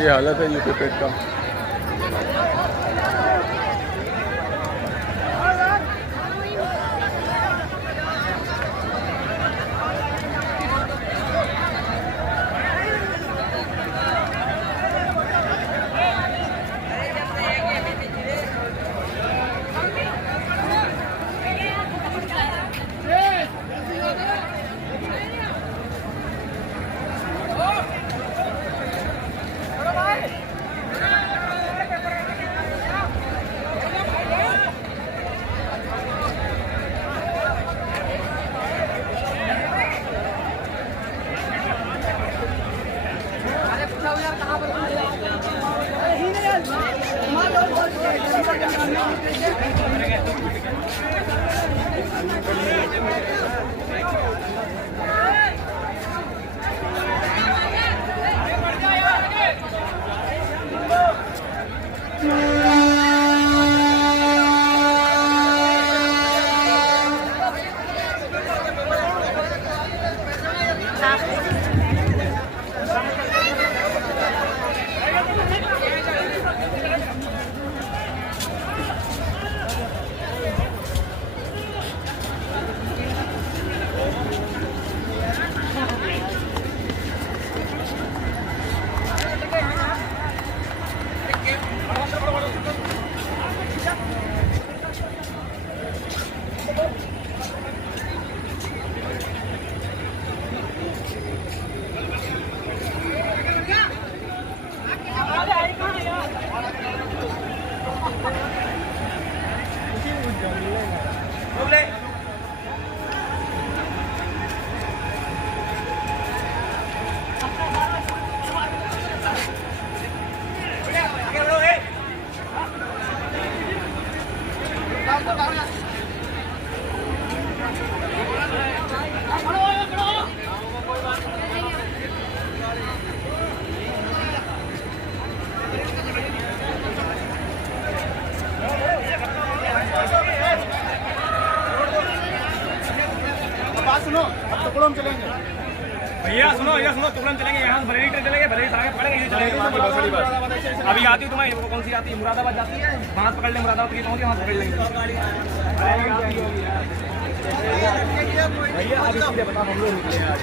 ये हालत है यूपी पेट का। सुनो, अब टुकड़ों में चलेंगे भैया, सुनो टुकड़ों में चलेंगे। यहाँ बरेली ट्रेन चलेंगे, बरेली सारे पकड़ेंगे। अभी आती है तुम्हारी कौन सी आती है? मुरादाबाद जाती है, वहाँ पकड़ लेंगे। मुरादाबाद की पहुँची, वहाँ पकड़ लेंगे भैया। अभी सीधे बता, हम लोग निकले आज।